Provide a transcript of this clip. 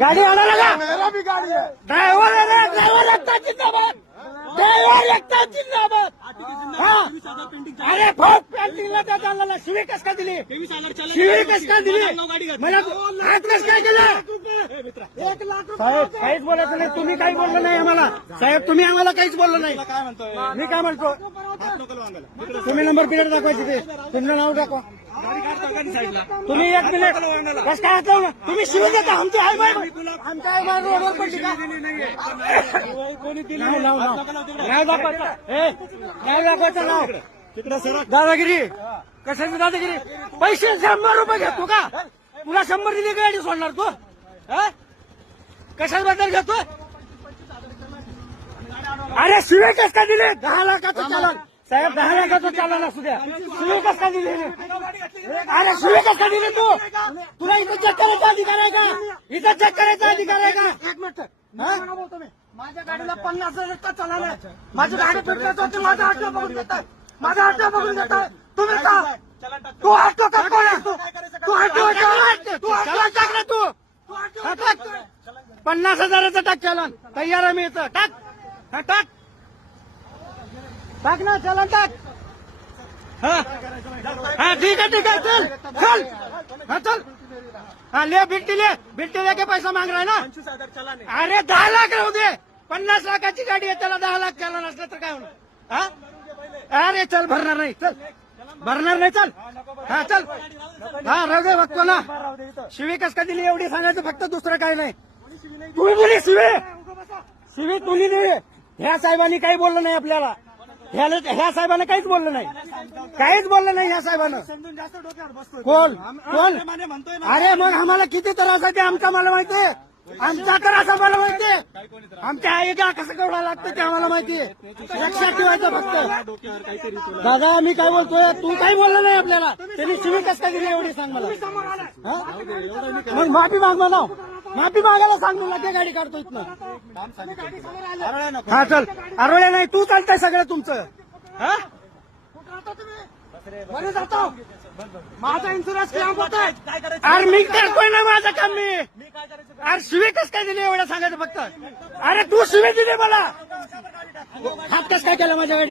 गाड़ी आना लगा। मेरा भी गाड़ी है। ड्राइवर है रे, ड्राइवर लगता जिंदाबाद, ड्राइवर लगता जिंदाबाद। हाँ अरे बहुत पेंटिंग ला त्याला शिवी कस का दिली, शिवी कस का दिली, मला हात कस काय केलं. साहेब काहीच बोलायचं नाही, तुम्ही काही बोललं नाही आम्हाला. साहेब तुम्ही आम्हाला काहीच बोललं नाही. मी काय म्हणतो, तुम्ही नंबर प्लेट दाखवायची ते, तुमचं नाव दाखवा. तुम्ही एक मिनिट कस काय हात लावलं, तुम्ही शिवी देता. आमची आई बाई, आमच्या आई बाई रोडवर पडली का. नाव दाखवायचं, नाव दाखवायचं, नाव दादागिरी. कशाची दादागिरी, पैसे 100 रुपये घेतो का, तुला 100 दिली गाडी सोडणार तू. कशाबद्दल घेतो. अरे शिवे कस का दिले, 10 लाखाचं चालन. साहेब 10 लाखाचं चालन असू द्या, शिवे कस का दिले. अरे शिवे कस का दिले तू, तुला इथं चेक करायचा अधिकार आहे का, इथं चेक करायचा अधिकार आहे का. एक मिनिट माझ्या गाडीला 50,000 चालन आहे. माझी गाडी पेटवायची होती, माझा आठवडा बघून घेताय, माझा आठवडा बघून घेताय तुम्ही का. तू आठवडा का कोण आहे, तू आठवडा टाक ना, तू 50,000चं टाक चालन. तयार आहे मी इथं, टाक. हा टाक, टाक ना चलन, टाक. हाँ ठीक है चल चल. हाँ चल, हाँ ले बिट्टी ले, बिट्टी लेके पैसा मांग रहा है ना. अरे 10 लाख राहू दे, 50 लाखाची गाडी आहे, त्याला 10 लाख चालन असलं तर काय होणार. हा अरे चल, भरणार नाही, चल भरणार नाही, चल. हा चल, हा राहू दे, बघतो ना. शिवी कस का दिली एवढी सांगायचं फक्त, दुसरं काय नाही. तुम्ही बोली शिवी, शिवी तुम्ही दिली. ह्या साहेबांनी काही बोललं नाही आपल्याला, ह्या साहेबांना काहीच बोललं नाही, काहीच बोललं नाही ह्या साहेबांना. कोण कोण, अरे मग आम्हाला किती त्रास आहे ते आमचा मला माहितीये, आमचा त्रास आम्हाला माहितीये. आमच्या आईला कसं केवढा लागतं ते आम्हाला माहितीये. लक्षात ठेवायचं फक्त. दादा मी काय बोलतोय, तू काही बोललं नाही आपल्याला. त्यांनी शिवी कस काय दिली एवढी सांग मला. मग माफी माग म्हणाव, माफी मागायला सांग मला, ते गाडी काढतो इथनं. हा चल, अरवळे नाही, तू चालतंय सगळं तुमचं. हा बरं जातो, माझा इन्शुरन्स क्लेम होतोय. अरे मी करतोय ना माझं काम मी. अरे शिवी कस काय दिली एवढं सांगायचं फक्त. अरे तू शिवी दिली मला, हात कस काय केला माझ्या गाडी.